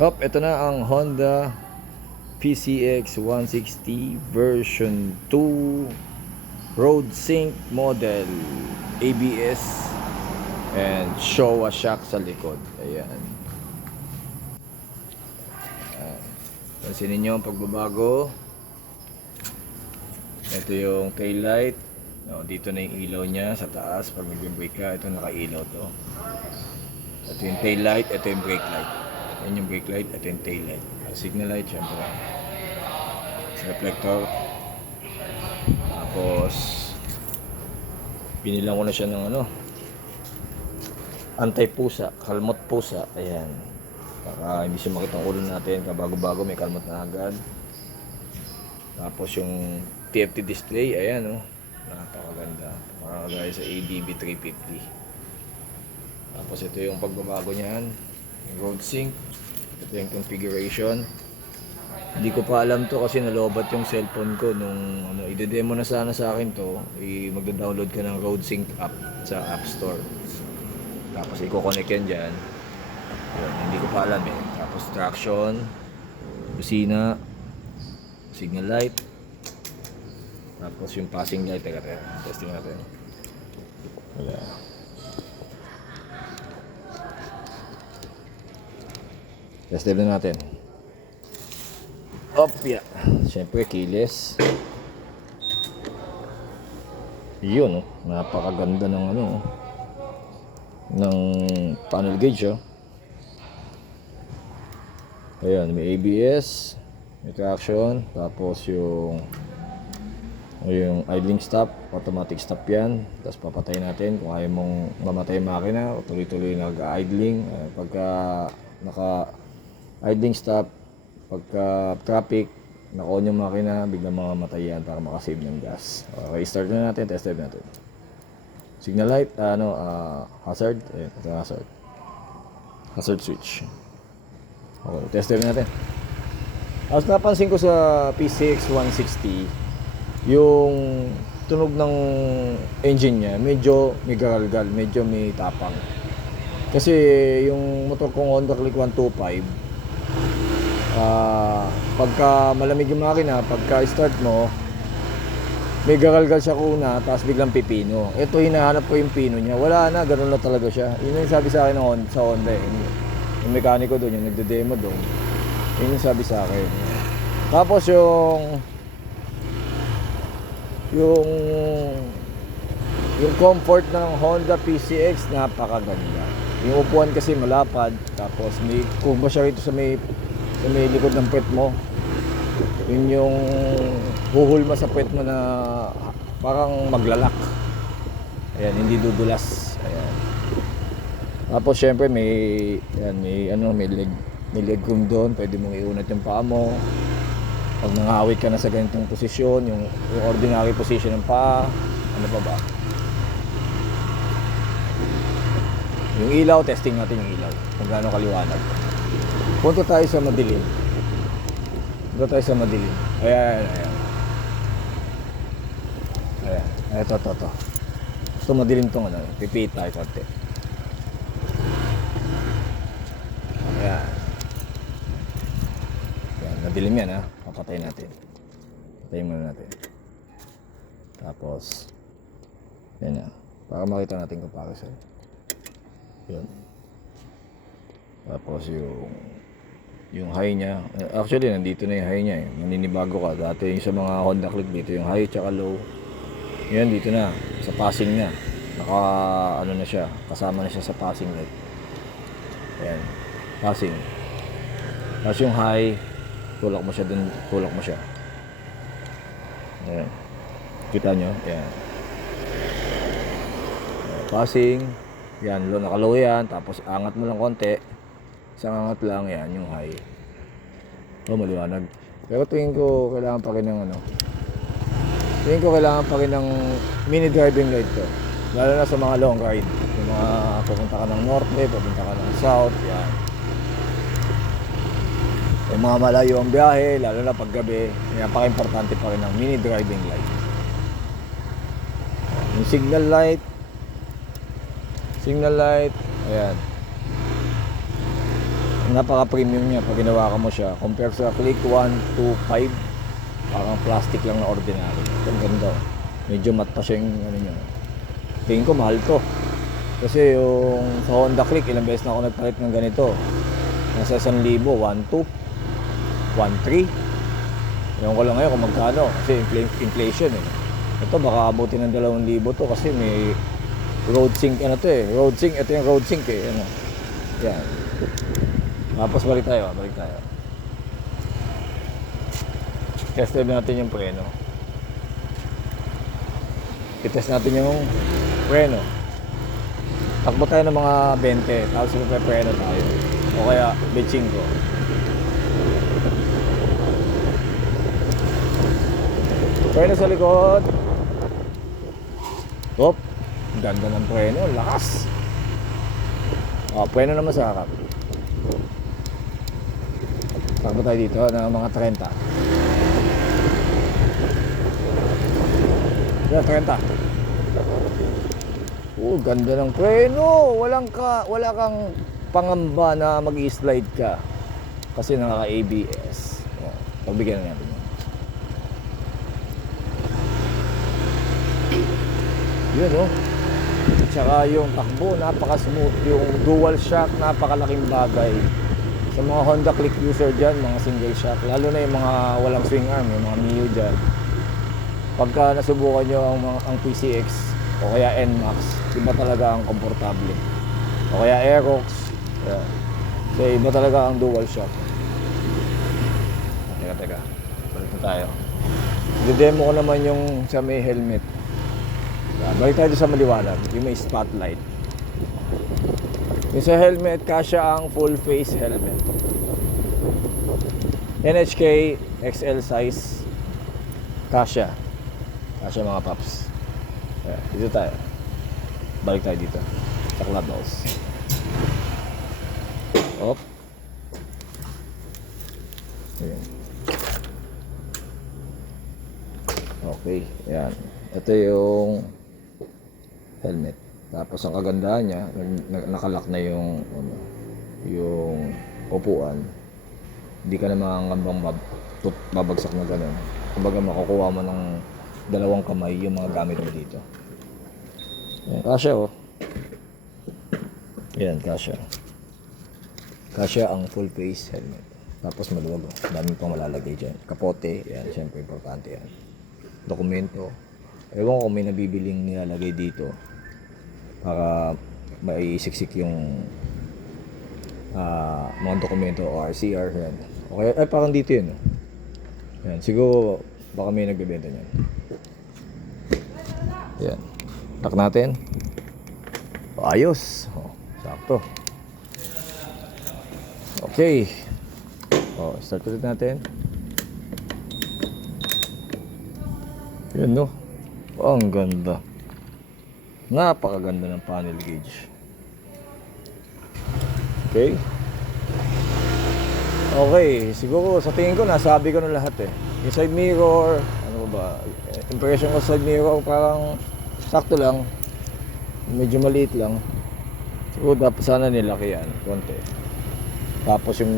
Hop, ito na ang Honda PCX 160 version 2 Road Sync model, ABS and Showa shock sa likod. Ayan. Pansinin nyo ang pagbabago. Ito yung tail light. No, dito na yung ilaw niya sa taas. Pag nag-brake ka, ito nakailaw to. Ito yung tail light, ito yung brake light. Yan yung brake light, ito yung tail light. Signal light, syempre. Reflector. Tapos binilang ko na siya ng anti-pusa, kalmot pusa. Ayan. Para hindi siya makita ang ulo natin. Kabago-bago may kalmot na agad. Tapos yung TFT display, ayan napakaganda. Para gaya sa ADB 350. Tapos ito yung pagbabago niyan. Road sync. Ito yung configuration. Hindi ko pa alam to kasi nalobat yung cellphone ko nung i-demo na sana sa akin to. Magda-download ka ng Road Sync app sa App Store. Tapos i-connect yan dyan. Yun, hindi ko pa alam eh. Tapos traction, busina, signal light. Tapos yung passing light. Teka, testing natin. Wala. Testing na natin. Yeah. Siyempre keyless. Yun napakaganda ng ng panel gauge Ayan, may ABS, may traction, tapos yung idling stop, automatic stop yan. Tapos papatay natin kung ayaw mong mamatay yung makina, tuloy-tuloy nag-idling. Pagka naka-idling stop, pagka traffic, naka-on yung makina, biglang mamamatay yan para makasave ng gas. Okay, start na natin, test drive natin. Signal light, hazard, ito hazard. Hazard switch. Okay, test drive natin. As napansin ko sa PCX 160, yung tunog ng engine niya, medyo may garalgal, medyo may tapang. Kasi yung motor kong Honda Click 125, pagka malamig yung makina, pagka start mo, may garalgal siya kuna, tapos biglang pipino. Ito hinahanap ko yung pino niya, wala na, ganun na talaga siya. Yun yung sabi sa akin sa Honda yung mekaniko doon, yung nagde-demo doon, yun yung sabi sa akin. Tapos yung comfort ng Honda PCX napakaganda. Yung upuan kasi malapad, tapos may kurba siya rito sa may likod ng puwet mo. Yun yung huhulma sa puwet mo na parang maglalak. Ayan, hindi dudulas. Ayan. Tapos syempre may leg room doon, pwede mong iunat yung paa mo. Pag nangawit ka na sa ganitong posisyon, yung ordinary position ng paa, ano pa ba? Yung ilaw, testing natin yung ilaw. Kung gaano kaliwanag. Punta tayo sa madilim. Ayan. Ito. Gusto madilim tong pipit tayo konti. Ayan, madilim yan papatayin natin. Patayin muna natin. Tapos yan para makita natin comparison. Yun. Tapos yung high niya, actually nandito na yung high niya maninibago ka. Dati yung sa mga Honda Click dito yung high tsaka low. Yan dito na sa passing na na siya, kasama na siya sa passing light. Ayan, passing. Tapos yung high, tulak mo siya. Ayan, kita nyo, ayan. Passing, yan, naka-low yan, tapos angat mo lang konti. Isang angat lang, yan, yung high. Maliwanag. Pero tingin ko kailangan pa rin ng mini driving light to. Lalo na sa mga long ride. Yung mga pupunta ka ng north, pupunta ka ng south, yan. Yung mga malayo ang biyahe, lalo na paggabi, napaka-importante pa rin ng mini driving light. Yung signal light, ayan. Napaka-premium niya pag ginawa ka mo siya. Compare sa Click 1 to 5, parang plastic lang na ordinary. Ang ganda. Medyo matte pa siya yung ano niya. Tingin ko mahal to. Kasi yung sa Honda Click, ilang beses na ako nagpalit ng ganito. Nasa 1,000, 1,2, 1,3. Ewan ko lang ngayon kung magkano. Kasi inflation eh. Ito baka abutin ng 2,000 to kasi may road sync ano to eh. Road sync, ito yung road sync eh. Ano. Yan. Tapos balik tayo. Test drive natin yung preno. I-test natin yung preno. Takbo tayo ng mga 20, tapos magpe-preno tayo. O kaya bitching ko. Preno sa likod. Hop. Ganda ng preno, lakas. O, preno naman sa harap. Takbo tayo dito ng mga 30. Yan, 30. Ganda ng preno. Wala kang pangamba na mag-i-slide ka. Kasi nakaka-ABS. Pagbigyan na natin yan. Yun oh. Tsaka yung takbo, napaka-smooth. Yung dual shock, napakalaking bagay. Sa mga Honda Click user dyan, mga single shock. Lalo na yung mga walang swing arm, yung mga Mio dyan. Pagka nasubukan nyo ang PCX o kaya NMAX, iba talaga ang komportable. O kaya Aerox, yeah. So iba talaga ang dual shock. Teka, balik na tayo. I-demo ko naman yung sa may helmet. Balik tayo sa maliwanag, yung may spotlight. Yung sa helmet, kasya ang full face helmet. NHK XL size, kasya mga paps. Dito tayo. Balik tayo dito sa clubhouse. Op. Ayan. Okay, yan. Ito yung helmet. Tapos ang kagandahan niya, nakalock na yung upuan. Hindi ka na mangambang babagsak na gano'n. Kumbaga makukuha mo ng dalawang kamay yung mga gamit mo dito. Ayan, kasya oh. Ayan, kasya. Kasya ang full face helmet. Tapos maluwag oh. Dami pang malalagay dyan. Kapote, yan, syempre importante yan. Dokumento. Ewan ko kung may nabibiling nilalagay dito para maisiksik yung mga dokumento o RCR yan. Okay, ay parang dito yun. Yan, siguro baka may nagbebenta niyan. Yan. Tak natin. Ayos. Sakto. Okay. Start ulit natin. Yan no. Ang ganda. Napakaganda ng panel gauge. Okay, siguro sa tingin ko nasabi ko na lahat eh. Yung side mirror, ano ba? Impression ko sa side mirror parang sakto lang. Medyo maliit lang. Siguro dapat sana nilakihan konti. Tapos yung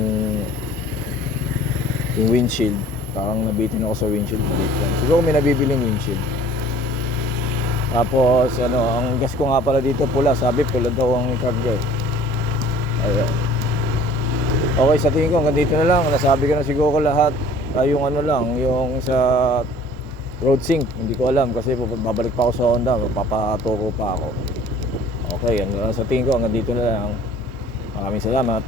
windshield, parang nabitin ako sa windshield, maliit lang. Siguro may nabibiling windshield. Tapos ang gas ko nga pala dito pula, sabi pula daw ang ikarga. Ayan. Okay, sa tingin ko hanggang dito na lang. Nasabi ko na siguro lahat. Yung yung sa road sync, hindi ko alam kasi babalik pa ako sa Honda, magpapaturo pa ako. Okay, sa tingin ko hanggang dito na lang. Maraming salamat.